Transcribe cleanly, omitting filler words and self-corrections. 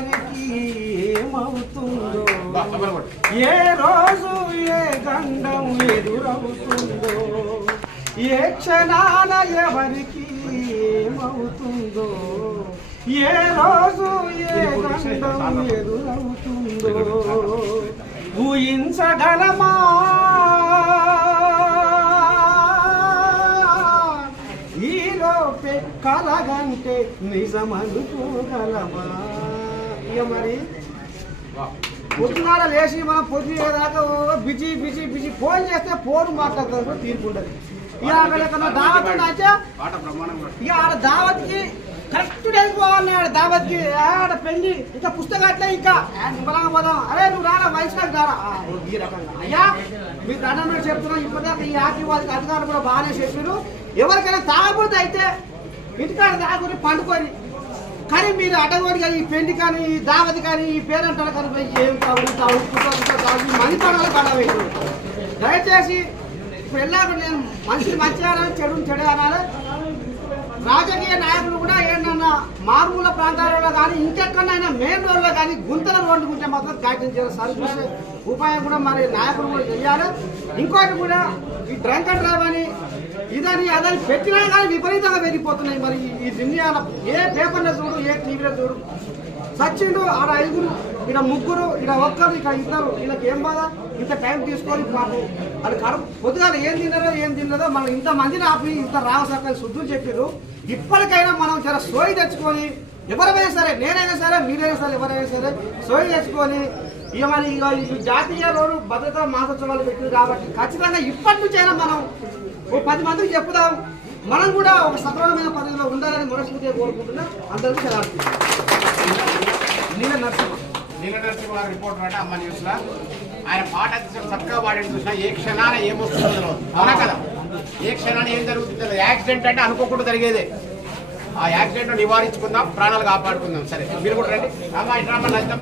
ఎవరికి ఏమవుతుందో, ఏ రోజు ఏ గండం ఎదురవుతుందో, ఏ క్షణాన ఎవరికి ఏమవుతుందో, ఏ రోజు ఏ గండం ఎదురవుతుందో ఊహించగలమా? ఈలోపే కలగంటే నిజమనుకోగలమా? ఇక మరి పొద్దునాడ లేచి మనం పొద్దుదాకా బిజీ బిజీ బిజీ ఫోన్ చేస్తే ఫోన్ మాట్లాడతారు తీరుకుంటుంది. ఇక అక్కడ దావత్ అయితే ఇక ఆడ దావత్కి కరెక్ట్ డేకి పోవాలి. ఆడ దావత్కి ఆడ పెళ్లి ఇంకా పుస్తకాట్లే ఇంకా నిమ్మలంగా పోదాం. అరే నువ్వు రారా వయసులోకి రారా ఈ రకంగా. అయ్యా మీకు దండం చెప్తున్నాం. ఇప్పటిదాకా ఈ ఆర్టీ వాళ్ళకి అధికారులు కూడా బాగానే చెప్పారు. ఎవరికైనా తాగబోతే అయితే ఇంటికాడ తాగుని పండుకొని, కానీ మీరు అడ్డగోడిగా ఈ పెళ్లి కానీ ఈ దావతి కానీ ఈ పేరంటారు కానీ ఏం తాగు మంది పడాలి పడవేరు. దయచేసి పెళ్ళాక నేను మనిషిని మంచిగా అనాలి, చెడు చెడు అనాలి. రాజకీయ నాయకులు కూడా ఏంటన్నా మారుమూల ప్రాంతాలలో కానీ ఇంకెక్కడైనా మెయిన్ రోడ్లో కానీ గుంతల రోడ్డుకుంటే మాత్రం కేటాయించాలి. సరిచూసే ఉపాయం కూడా మరి నాయకులు కూడా చేయాలి. ఇంకోటి కూడా ఈ డ్రంక్ అండ్ డ్రైవ్ అని ఇదని అదని పెట్టినా కానీ విపరీతంగా పెరిగిపోతున్నాయి. మరి ఈ దునియాలో ఏ పేపర్లో చూడు, ఏ టీవీలో చూడు, సచ్చిండు ఆడ 5, ఇక్కడ 3, ఇక్కడ 1, ఇక్కడ 2, వీళ్ళకి ఏం బాధ? ఇంత టైం తీసుకొని పాపం అది పొద్దుగా ఏం తిన్నారో ఏం తిన్నదో మనం ఇంతమందిని ఆపి ఇంత రావసాక శుద్ధులు చెప్పారు. ఇప్పటికైనా మనం చాలా సోయి తెచ్చుకొని, ఎవరైనా సరే, నేనైనా సరే, మీరైనా సరే, ఎవరైనా సరే సోయి తెచ్చుకొని, ఇక మరి ఈ జాతీయ రోడ్డు భద్రతా మాసోత్సవాలు పెట్టింది కాబట్టి ఖచ్చితంగా ఇప్పటి నుంచైనా మనం ఓ 10 మందికి చెప్పుదాం. మనం కూడా ఒక సక్రమమైన పద్ధతిలో ఉండాలని మనస్ఫూర్తిగా కోరుకుంటున్నా. అందరికీ సెలవు. నీల నరసింహ రిపోర్టర్ అంటే అమ్మ న్యూస్లో ఆయన పాట చక్కగా పాడి చూసినా ఏ క్షణాన ఏమొస్తుందో అవునా కదా, ఏ క్షణాన ఏం జరుగుతుందో. యాక్సిడెంట్ అంటే అనుకోకుండా జరిగేదే. ఆ యాక్సిడెంట్ నివారించుకుందాం, ప్రాణాలు కాపాడుకుందాం. సరే మీరు కూడా రండి అమ్మ. ఇట్లా